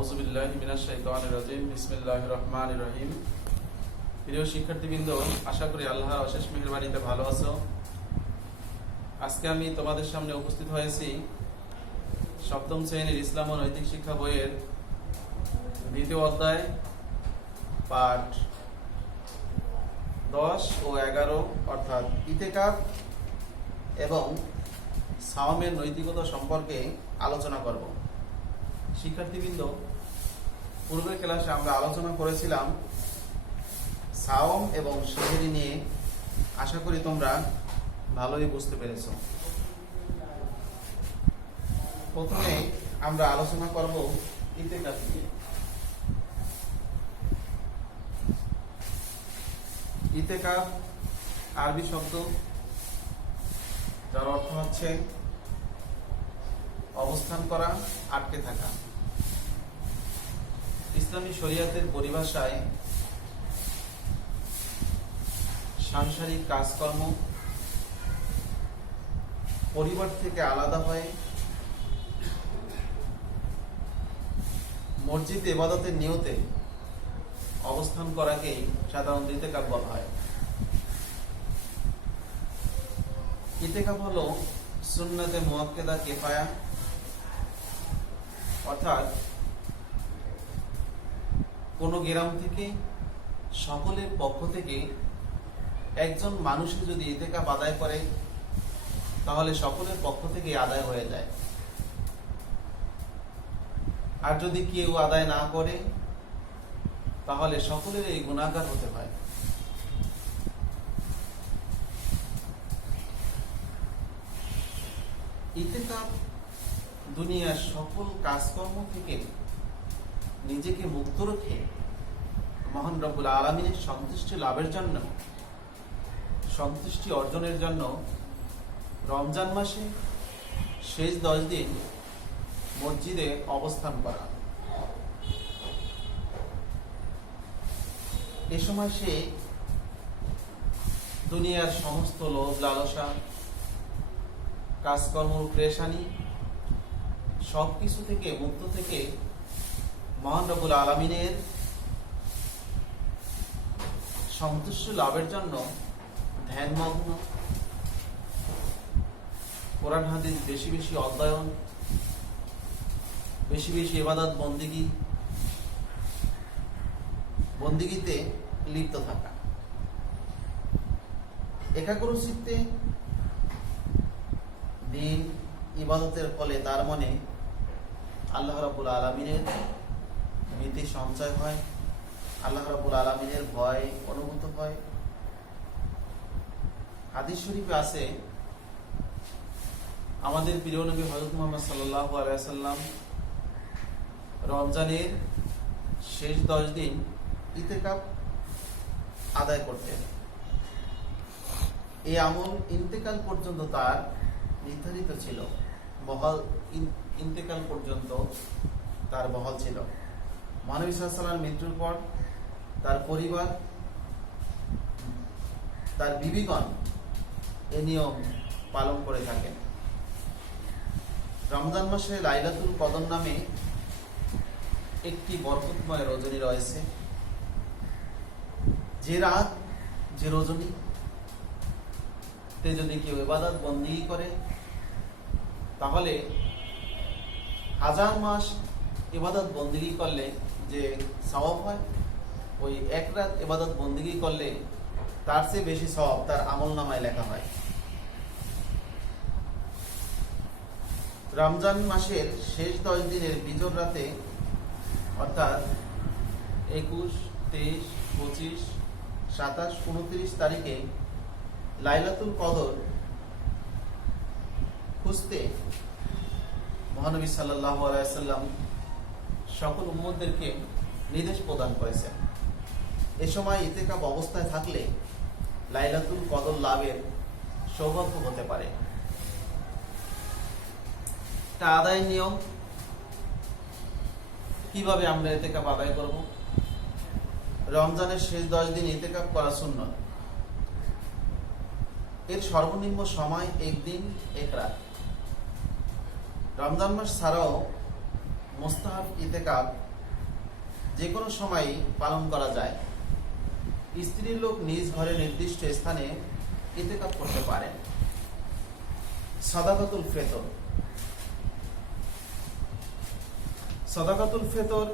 আউযু বিল্লাহি মিনাশ শাইতানির রাজিম। বিসমিল্লাহির রহমানির রহিম। প্রিয় শিক্ষার্থীবৃন্দ, আশা করি আল্লাহর অশেষ মেহেরবানিতে ভালো আছো। আজকে আমি তোমাদের সামনে উপস্থিত হয়েছি সপ্তম শ্রেণীর ইসলাম ও নৈতিক শিক্ষা বইয়ের দ্বিতীয় অধ্যায় পাঠ 10 ও 11 অর্থাৎ ইতিকাফ এবং সাওমের নৈতিকতা সম্পর্কে আলোচনা করব। শিক্ষার্থীবৃন্দ, পূর্বের ক্লাসে আমরা আলোচনা করেছিলাম সাওম এবং সেহরি নিয়ে। আশা করি তোমরা ভালোই বুঝতে পেরেছ। প্রথমে আমরা আলোচনা করব ইতিকাফ নিয়ে। ইতিকাফ আরবি শব্দ, যার অর্থ হচ্ছে অবস্থান করা, আটকে থাকা। ইসলামী শরিয়াতের পরিভাষায় সাংসারিক কাজকর্ম পরিবার থেকে আলাদা হয়ে মসজিদ ইবাদতের নিয়তে অবস্থান করাকেই সাধারণত ইতিকাফ বলা হয়। ইতিকাফ হলো সুন্নতে মুআক্কাদা কিফায়া, অর্থাৎ কোন গ্রাম থেকে সকলের পক্ষ থেকে একজন মানুষের যদি ইতিকাফ আদায় করে তাহলে সকলের পক্ষ থেকে আদায় হয়ে যায়। আর যদি কেউ আদায় না করে তাহলে সকলের এই গুনাহগার হতে হয়। ইতিকাফ দুনিয়ার সকল কাজকর্ম থেকে নিজেকে মুক্ত রেখে মহান রব্বুল আলামিনের সন্তুষ্টি লাভের জন্য, সন্তুষ্টি অর্জনের জন্য রমজান মাসে শেষ 10 দিন মসজিদে অবস্থান করা। এ সময় সে দুনিয়ার সমস্ত লোভ লালসা, কাজকর্ম, পেরেশানি সবকিছু থেকে মুক্ত থেকে মহান রব্বুল আলামিনের সন্তুষ্টি লাভের জন্য ধ্যানমগ্ন, কোরআন হাদিস বেশি বেশি অধ্যয়ন, বেশি বেশি ইবাদত বন্দিগিতে লিপ্ত থাকা। একাগ্রচিত্তে দিন ইবাদতের ফলে তার মনে আল্লাহ রাব্বুল আলামিনের ভীতি সঞ্চয় হয়, আল্লাহ রাব্বুল আলামিনের ভয় অনুভূত হয়। হাদিস শরীফে আছে, আমাদের প্রিয় নবী হযরত মুহাম্মদ সাল্লাল্লাহু আলাইহি ওয়াসাল্লাম রমজানের শেষ 10 দিন ইতিকাফ আদায় করতেন। এই আমল ইন্তেকাল পর্যন্ত তার নির্ধারিত ছিল, ইন্তেকাল পর্যন্ত তার বহাল ছিল। মহানবী সাল্লাল্লাহু আলাইহি ওয়াসাল্লামের মৃত্যুর পর তার পরিবার, তার বিবিগণ এ নিয়ম পালন করে থাকেন। রমজান মাসে লাইলাতুল কদর নামে একটি বরকতময় রজনী রয়েছে। যে রাত, যে রজনী তে যদি কেউ ইবাদত বন্দেগী করে তাহলে 1000 মাস ইবাদত বন্দেগী করলে যে সওয়াব হয়, ওই এক রাত ইবাদত বন্দেগী করলে তার চেয়ে বেশি সওয়াব তার আমলনামায় লেখা হয়। রমজান মাসের শেষ 10 দিনের বিজোড় রাতে, অর্থাৎ 21, 23, 25, 27, 29 তারিখে লাইলাতুল কদর খুঁজতে মহানবী সাল্লাল্লাহু আলাইহি ওয়াসাল্লাম সকল উম্মতদেরকে নির্দেশ প্রদান করেছেন। এ সময় ইতিকাফ অবস্থায় থাকলে লাইলাতুল কদর লাভের সৌভাগ্য হতে পারে। এটা আদায়ের নিয়ম। কিভাবে আমরা ইতিকাফ আদায় করব? রমজানের শেষ 10 দিন ইতিকাফ করা সুন্নাত। এর সর্বনিম্ন সময় 1 দিন 1 রাত। রমজান মাস ছাড়াও মুস্তাহাব ইতিকাফ যে কোনো সময় পালন করা যায়। স্ত্রীর লোক নিজ ঘরে নির্দিষ্ট স্থানে ইতিকাফ করতে পারেন। সাদাকাতুল ফিতর। সাদাকাতুল ফিতর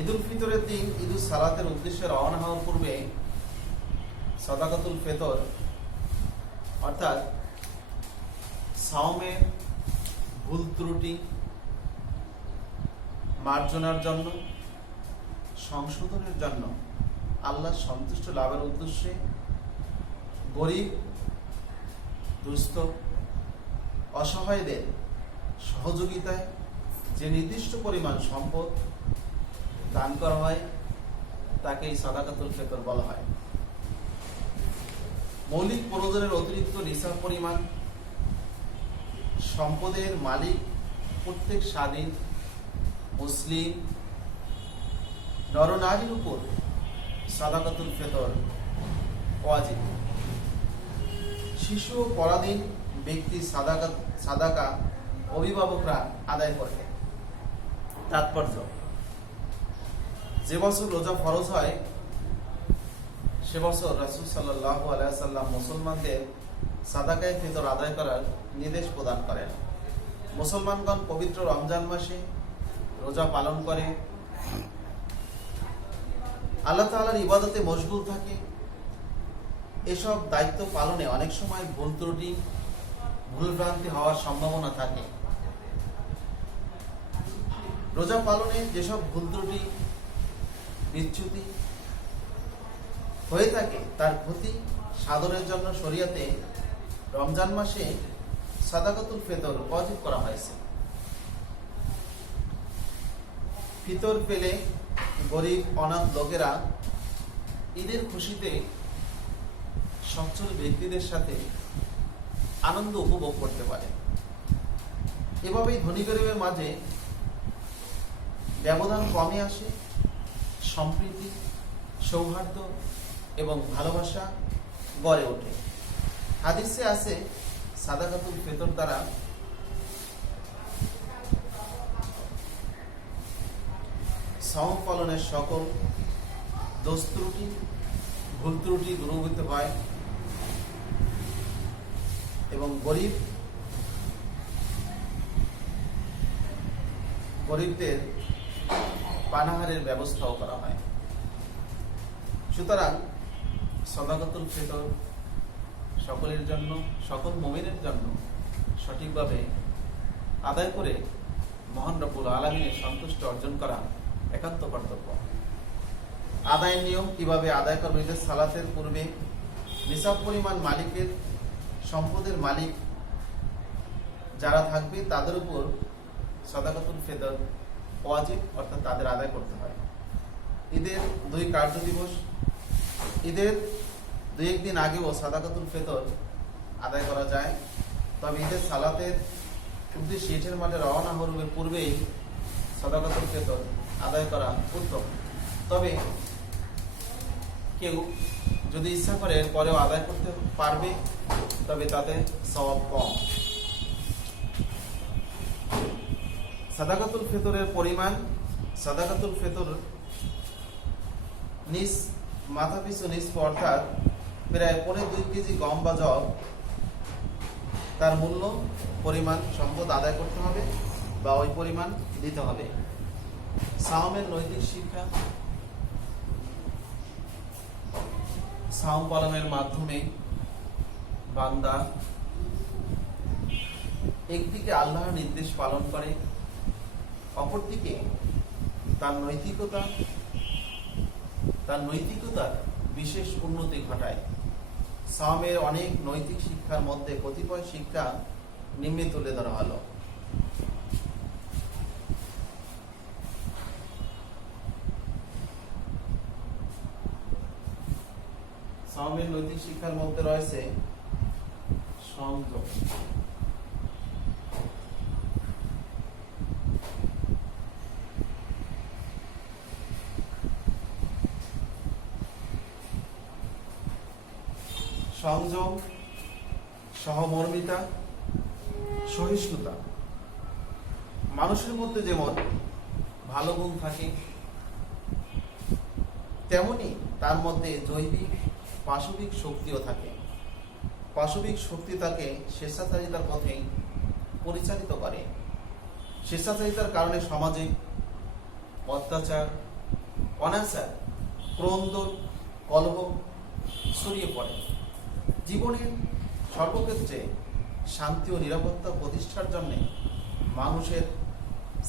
ঈদুল ফিতরের দিন ঈদুল সালাতের উদ্দেশ্যে রওনা হওয়ার পূর্বে সাদাকাতুল ফিতর অর্থাৎ সাওমের ভুল ত্রুটি মার্জনার জন্য, সংশোধনের জন্য, আল্লাহর সন্তুষ্ট লাভের উদ্দেশ্যে গরিব, দুস্থ, অসহায়দের সহযোগিতায় যে নির্দিষ্ট পরিমাণ সম্পদ দান করা হয় তাকেই সাদাকাতুল ফিতর বলা হয়। মৌলিক প্রয়োজনের অতিরিক্ত নিসাব পরিমাণ সম্পদের মালিক প্রত্যেক স্বাধীন মুসলিম নরনারীর উপর সাদাকাতুল ফিতর ওয়াজিব। শিশু ও পরাধীন ব্যক্তি সাদাকা অভিভাবকরা আদায় করবে। তাৎপর্য: যে বছর রোজা ফরজ হয় সে বছর রাসূল সাল্লাল্লাহু আলাইহি ওয়াসাল্লাম মুসলমানদের সাদাকায়ে ফিতর আদায় করার নির্দেশ প্রদান করেন। মুসলমানগণ পবিত্র রমজান মাসে রোজা পালন করে আল্লাহ তাআলার ইবাদতে মশগুল থাকে। এসব দায়িত্ব পালনে অনেক সময় ভুল ত্রুটি, ভুলভ্রান্তি হওয়ার সম্ভাবনা থাকে। রোজা পালনে যেসব ভুল ত্রুটি, বিচ্যুতি হয়ে থাকে তার ক্ষতি সাধনের জন্য শরীয়তে রমজান মাসে সাদাকাতুল ফিতর ওয়াজিব করা হয়েছে। ফিতর পেলে গরিব অনাথ লোকেরা ঈদের খুশিতে সচ্ছল ব্যক্তিদের সাথে আনন্দ উপভোগ করতে পারে। এভাবেই ধনী গরিবের মাঝে ব্যবধান কমে আসে, সম্প্রীতি, সৌহার্দ্য এবং ভালোবাসা গড়ে ওঠে। হাদিসে আছে সাদাকাতুল ফিতর দ্বারা সাওম পালনের সকল দোষ ত্রুটি, ভুল ত্রুটি দূরীভূত হয় এবং গরিবদের পানাহারের ব্যবস্থাও করা হয়। সুতরাং সাদাকাতুল ফিতর সকলের জন্য, সকল মুমিনের জন্য সঠিকভাবে আদায় করে মহান রব্বুল আলামিনের সন্তুষ্টি অর্জন করা একান্ত কর্তব্য। আদায়ের নিয়ম কিভাবে আদায় করবে? ঈদের সালাতের পূর্বে নিসাব পরিমাণ মালিকের সম্পদের মালিক যারা থাকবে তাদের উপর সাদাকাতুল ফিতর ওয়াজিব, অর্থাৎ তাদের আদায় করতে হয়। ঈদের 2 কার্য দিবস, ঈদের 2-1 দিন আগেও সাদাকাতুল ফিতর আদায় করা যায়। তবে ঈদের সালাতের উদ্দেশ্যে ঈদের মাঠে রওনা হওয়ার পূর্বেই সাদাকাতুল ফিতর আদায় করা উত্তম। তবে কেউ যদি ইচ্ছা করে এরপরেও আদায় করতে পারবে, তবে তাতে সওয়াব কম। সাদাকাতুল ফিতরের পরিমাণ: সাদাকাতুল ফিতর মাথা পিছু নিসফ অর্থাৎ প্রায় 2.5 কেজি গম বা জব তার মূল্য পরিমাণ সম্পদ আদায় করতে হবে বা ওই পরিমাণ দিতে হবে। সাওমের নৈতিক শিক্ষা: সাওম পালনের মাধ্যমে বান্দা একদিকে আল্লাহর নির্দেশ পালন করে, অপরদিকে তার নৈতিকতার বিশেষ উন্নতি ঘটায়। সাওমের অনেক নৈতিক শিক্ষার মধ্যে কতিপয় শিক্ষা নিম্নে তুলে ধরা হলো। সাওমের নৈতিক শিক্ষার মধ্যে রয়েছে সংযম, সহমর্মিতা, সহিষ্ণুতা, মানুষের মধ্যে যেমন ভালো গুণ থাকে, তেমনি তার মধ্যে জৈবিক পাশবিক শক্তিও থাকে। পাশবিক শক্তি তাকে স্বেচ্ছাচারিতার পথে পরিচালিত করে। স্বেচ্ছাচারিতার কারণে সমাজে অত্যাচার, অনাচার, ক্রন্দন, কলহ ছড়িয়ে পড়ে। জীবনের সর্বক্ষেত্রে শান্তি ও নিরাপত্তা প্রতিষ্ঠার জন্য মানুষের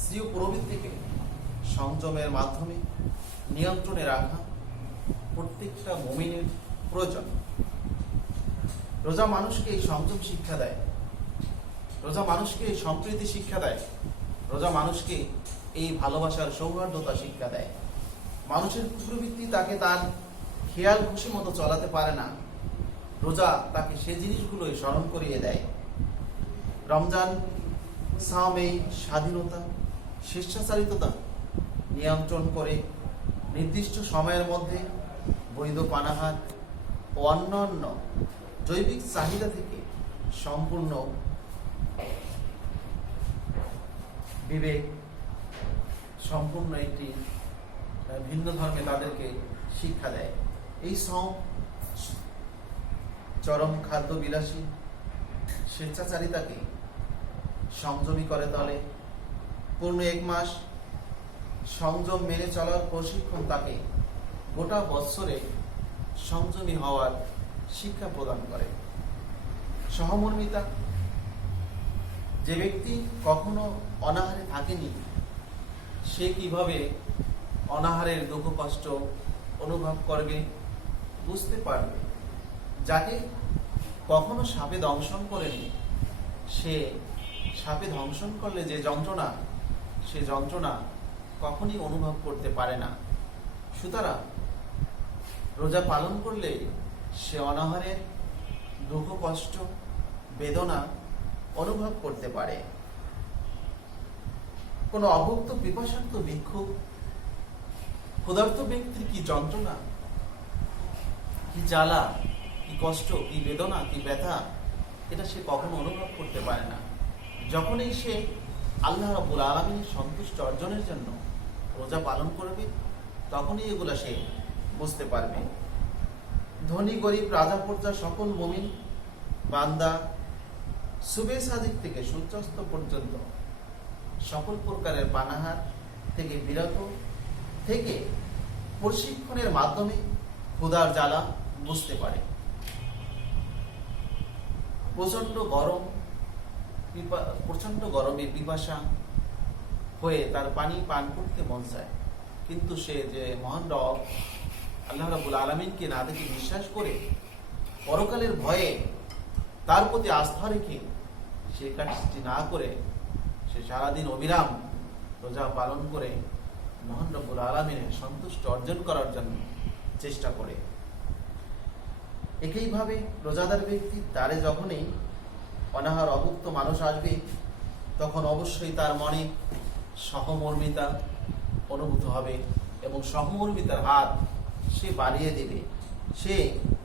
স্বীয় প্রবৃত্তিকে সংযমের মাধ্যমে নিয়ন্ত্রণে রাখা প্রত্যেকটা মুমিনের প্রয়োজন। রোজা মানুষকে এই সংযম শিক্ষা দেয়, রোজা মানুষকে এই সম্প্রীতি শিক্ষা দেয়, রোজা মানুষকে এই ভালোবাসার সৌহার্দ্যতা শিক্ষা দেয়। মানুষের প্রবৃত্তি তাকে তার খেয়াল খুশি মতো চলাতে পারে না, রোজা তাকে সে জিনিসগুলোই স্মরণ করিয়ে দেয়। রমজান সাওমে স্বাধীনতা, স্বেচ্ছাচারিতা নিয়ন্ত্রণ করে নির্দিষ্ট সময়ের মধ্যে বৈধ পানাহার ও অন্যান্য জৈবিক চাহিদা থেকে সম্পূর্ণ বিবেক, সম্পূর্ণ একটি ভিন্ন ধর্মে তাদেরকে শিক্ষা দেয়। এই সম চরম খাদ্য বিলাসী স্বেচ্ছাচারিতাকে সংযমী করে তোলে। পূর্ণ 1 মাস সংযম মেনে চলার প্রশিক্ষণ তাকে গোটা বৎসরে সংযমী হওয়ার শিক্ষা প্রদান করে। সহমর্মিতা, যে ব্যক্তি কখনো অনাহারে থাকেনি সে কিভাবে অনাহারের দুঃখ কষ্ট অনুভব করবে, বুঝতে পারবে। যাকে কখনো সাপে দংশন করেনি সে সাপে দংশন করলে যে যন্ত্রণা, সে যন্ত্রণা কখনই অনুভব করতে পারে না। সুতরাং রোজা পালন করলে সে অনাহারের দুঃখ কষ্ট বেদনা অনুভব করতে পারে। কোন অভুক্ত পিপাসার্ত ভিক্ষুক, ক্ষুধার্ত ব্যক্তির কি যন্ত্রণা, কি জ্বালা, কি কষ্ট, কি বেদনা, কি ব্যথা, এটা সে কখনো অনুভব করতে পারে না। যখনই সে আল্লাহ রাব্বুল আলামিনের সন্তুষ্ট অর্জনের জন্য রোজা পালন করবে তখনই এগুলা সে বুঝতে পারবে। ধনী গরিব রাজা প্রজা সকল মুমিন বান্দা সুবে সাদিক থেকে সূর্যাস্ত পর্যন্ত সকল প্রকারের পানাহার থেকে বিরত থেকে প্রশিক্ষণের মাধ্যমে ক্ষুধার জ্বালা বুঝতে পারে। প্রচন্ড গরমে পিপাসা হয়ে তার পানি পান করতে মন চায়, কিন্তু সে যে মহান রব আল্লাহ রাব্বুল আলামিনকে না দেখে বিশ্বাস করে পরকালের ভয়ে তার প্রতি আস্থা রেখে সে কাজটি না করে সে সারাদিন অবিরাম রোজা পালন করে মহান রব্বুল আলামিনের সন্তুষ্ট অর্জন করার জন্য চেষ্টা করে। একইভাবে রোজাদার ব্যক্তি তারে যখনই অনাহার অভুক্ত মানুষ আসবে তখন অবশ্যই তার মনে সহমর্মিতা অনুভূত হবে এবং সহমর্মিতার হাত সে বাড়িয়ে দেবে। সে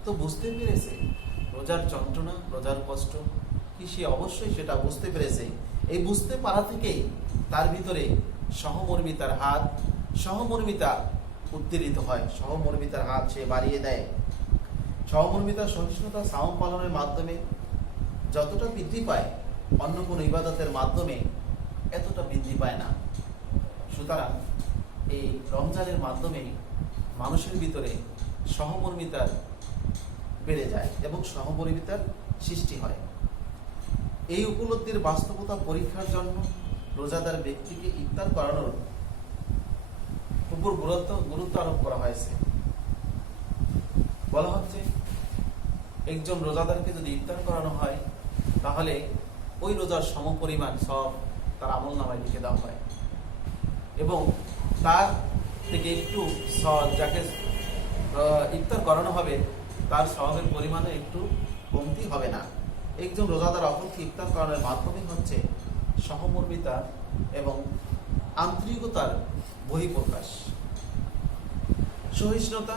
তো বুঝতে পেরেছে রোজার যন্ত্রণা, রোজার কষ্ট কি, সে অবশ্যই সেটা বুঝতে পেরেছে। এই বুঝতে পারা থেকেই তার ভিতরে সহমর্মিতার হাত, সহমর্মিতা উত্তীর্ণ হয়, সহমর্মিতার হাত সে বাড়িয়ে দেয়। সহমর্মিতা সহিষ্ণুতা সাওম পালনের মাধ্যমে যতটা বৃদ্ধি পায় অন্য কোনো ইবাদতের মাধ্যমে এতটা বৃদ্ধি পায় না। সুতরাং এই রমজানের মাধ্যমে মানুষের ভিতরে সহমর্মিতার বেড়ে যায় এবং সহমর্মিতার সৃষ্টি হয়। এই উপলব্ধির বাস্তবতা পরীক্ষার জন্য রোজাদার ব্যক্তিকে ইফতার করানোর উপর গুরুত্ব আরোপ করা হয়েছে। বলা হচ্ছে একজন রোজাদারকে যদি ইফতার করানো হয় তাহলে ওই রোজার সমপরিমাণ সব তার আমল নামায় লিখে দেওয়া হয় এবং তার থেকে একটু যাকে ইফতার করানো হবে তার স্বভাবের পরিমাণে একটু কমতি হবে না। একজন রোজাদার অপরকে ইফতার করানোর মাধ্যমে হচ্ছে সহমর্মিতা এবং আন্তরিকতার বহিঃপ্রকাশ। সহিষ্ণুতা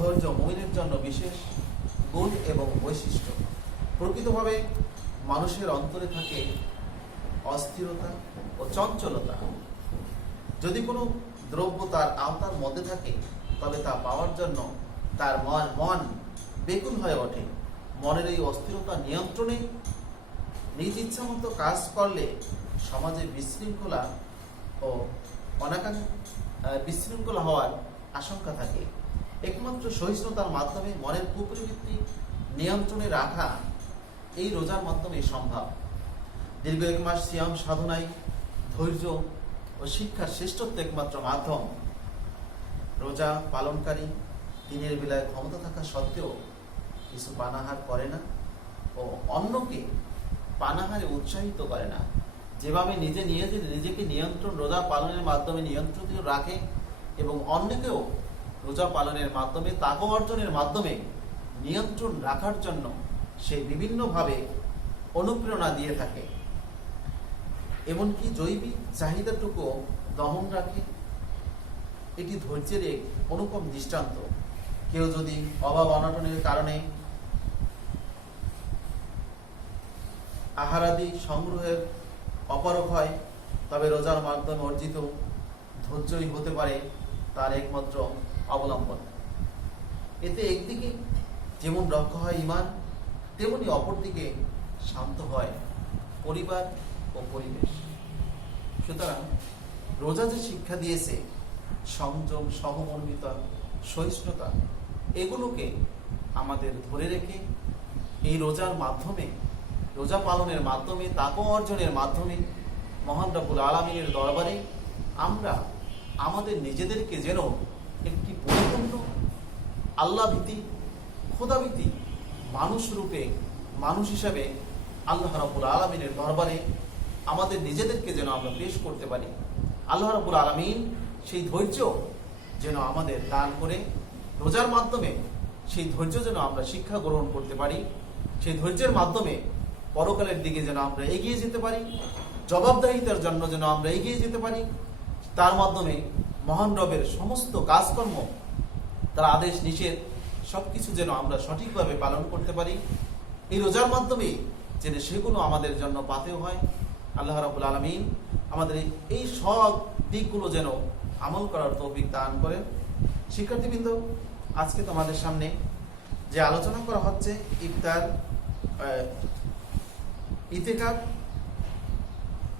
ধৈর্য মুমিনের জন্য বিশেষ গুণ এবং বৈশিষ্ট্য। প্রকৃতভাবে মানুষের অন্তরে থাকে অস্থিরতা ও চঞ্চলতা। যদি কোনো দ্রব্য তার আওতার মধ্যে থাকে তবে তা পাওয়ার জন্য তার মন বেকুল হয়ে ওঠে। মনের এই অস্থিরতা নিয়ন্ত্রণে নিজ ইচ্ছা মতো কাজ করলে সমাজে বিশৃঙ্খলা হওয়ার আশঙ্কা থাকে। একমাত্র সহিষ্ণুতার মাধ্যমে মনের কুপ্রবৃত্তি নিয়ন্ত্রণে রাখা এই রোজার মাধ্যমে সম্ভব। দীর্ঘ 1 মাস সিয়াম সাধনায় ধৈর্য ও শিক্ষার শ্রেষ্ঠত্ব একমাত্র মাধ্যম। রোজা পালনকারী দিনের বেলায় ক্ষমতা থাকা সত্ত্বেও কিছু পানাহার করে না ও অন্যকে পানাহারে উৎসাহিত করে না। যেভাবে নিজেকে নিয়ন্ত্রণ রোজা পালনের মাধ্যমে নিয়ন্ত্রিত রাখে এবং অন্যকেও রোজা পালনের মাধ্যমে তাকওয়া অর্জনের মাধ্যমে নিয়ন্ত্রণ রাখার জন্য সে বিভিন্নভাবে অনুপ্রেরণা দিয়ে থাকে। এমনকি জৈবিক চাহিদাটুকু দমন রাখে। এটি ধৈর্যের এক অনুপম দৃষ্টান্ত। কেউ যদি অভাব অনটনের কারণে আহারাদি সংগ্রহের অপারগ হয় তবে রোজার মাধ্যমে অর্জিত ধৈর্যই হতে পারে তার একমাত্র অবলম্বন। এতে একদিকে যেমন রক্ষা হয় ঈমান, তেমনি অপরদিকে শান্ত হয় পরিবার ও পরিবেশ। সুতরাং রোজা যে শিক্ষা দিয়েছে সংযম, সহমর্মিতা, সহিষ্ণুতা, এগুলোকে আমাদের ধরে রেখে এই রোজার মাধ্যমে, রোজা পালনের মাধ্যমে, তাকওয়া অর্জনের মাধ্যমে মহান রব্বুল আলামিনের দরবারে আমরা আমাদের নিজেদেরকে যেন একটি পরিপূর্ণ আল্লাহ ভীতি, খোদা ভীতি মানুষ হিসাবে আল্লাহ রাব্বুল আলামিনের দরবারে আমাদের নিজেদেরকে যেন আমরা পেশ করতে পারি। আল্লাহ রাব্বুল আলামিন সেই ধৈর্য যেন আমাদের দান করে রোজার মাধ্যমে সেই ধৈর্য যেন আমরা শিক্ষা গ্রহণ করতে পারি। সেই ধৈর্যের মাধ্যমে পরকালের দিকে যেন আমরা এগিয়ে যেতে পারি, জবাবদাহিতার জন্য যেন আমরা এগিয়ে যেতে পারি। তার মাধ্যমে মহান রবের সমস্ত কাজকর্ম, তার আদেশ নিষেধ সবকিছু যেন আমরা সঠিকভাবে পালন করতে পারি। এই রোজার মাধ্যমে যেন সেগুলো আমাদের জন্য পাথেয় হয়। আল্লাহ রাব্বুল আলামিন আমাদের এই সব দিকগুলো যেন আমল করার তৌফিক দান করেন। শিক্ষার্থীবৃন্দ, আজকে তোমাদের সামনে যে আলোচনা করা হচ্ছে ইফতার, ইতিকাফ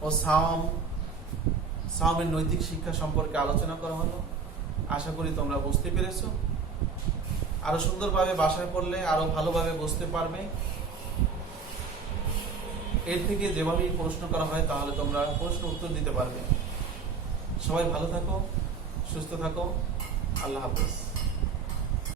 ও সাওমের নৈতিক শিক্ষা সম্পর্কে আলোচনা করা হলো। আশা করি তোমরা বুঝতে পেরেছো। আরো সুন্দরভাবে বাসায় পড়লে আরো ভালোভাবে বুঝতে পারবে। এর থেকে যেভাবেই প্রশ্ন করা হয় তাহলে তোমরা প্রশ্ন উত্তর দিতে পারবে। সবাই ভালো থাকো, সুস্থ থাকো। আল্লাহ হাফেজ।